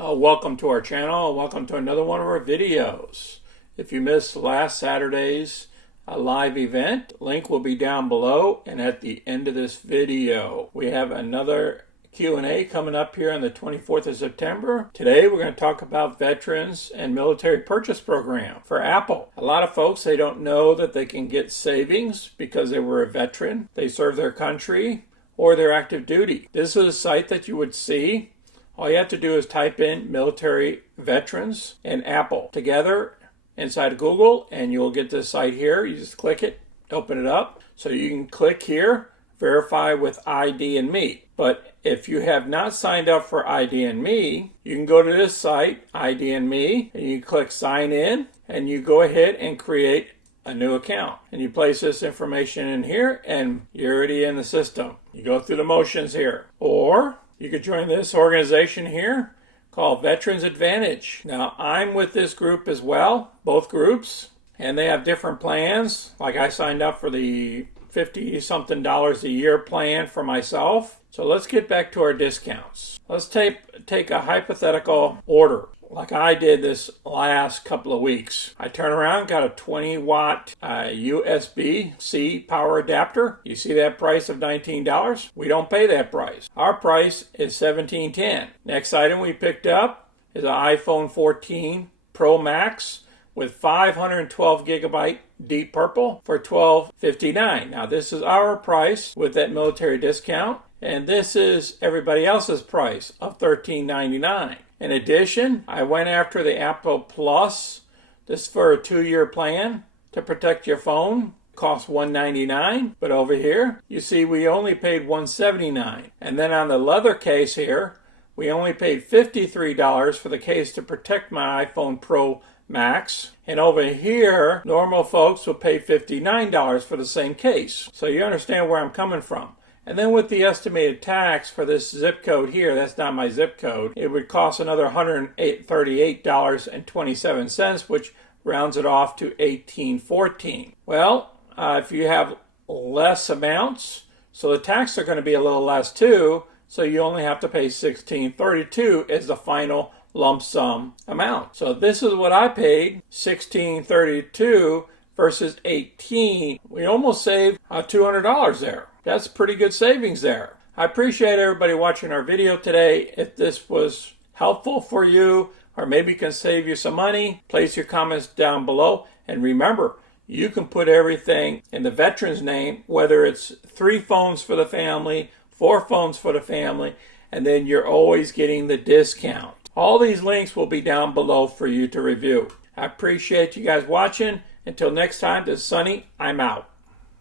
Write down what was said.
Welcome to our channel. Welcome to another one of our videos. If you missed last Saturday's live event, link will be down below and at the end of this video. We have another Q&A coming up here on the 24th of September. Today we're going to talk about Veterans and Military Purchase Program for Apple. A lot of folks, they don't know that they can get savings because they were a veteran, they served their country, or they're active duty. This is a site that you would see. All you have to do is type in military veterans and Apple together inside of Google, and you'll get this site here. You just click it, open it up. So you can click here, verify with ID and Me. But if you have not signed up for ID and Me, you can go to this site, ID and Me, and you click sign in, and you go ahead and create a new account. And you place this information in here, and you're already in the system. You go through the motions here. Or you could join this organization here called Veterans Advantage. Now, I'm with this group as well, both groups, and they have different plans. Like I signed up for the $50-something a year plan for myself. So let's get back to our discounts. Let's take a hypothetical order, like I did this last couple of weeks. I turn around, got a 20-watt USB-C power adapter. You see that price of $19? We don't pay that price. Our price is $17.10. Next item we picked up is an iPhone 14 Pro Max with 512 gigabyte Deep Purple for $12.59. Now this is our price with that military discount, and this is everybody else's price of $13.99. In addition, I went after the Apple Plus. This is for a 2-year plan to protect your phone. Costs $199, but over here you see we only paid $179. And then on the leather case here, we only paid $53 for the case to protect my iPhone Pro Max. And over here, normal folks will pay $59 for the same case. So you understand where I'm coming from. And then with the estimated tax for this zip code here, that's not my zip code, it would cost another $138.27, which rounds it off to $18.14. Well, if you have less amounts, so the taxes are going to be a little less too, so you only have to pay $16.32 as the final lump sum amount. So this is what I paid, $16.32 versus $18. We almost saved $200 there. That's pretty good savings there. I appreciate everybody watching our video today. If this was helpful for you or maybe can save you some money, place your comments down below. And remember, you can put everything in the veteran's name, whether it's 3 phones for the family, 4 phones for the family, and then you're always getting the discount. All these links will be down below for you to review. I appreciate you guys watching. Until next time, this is Sonny. I'm out.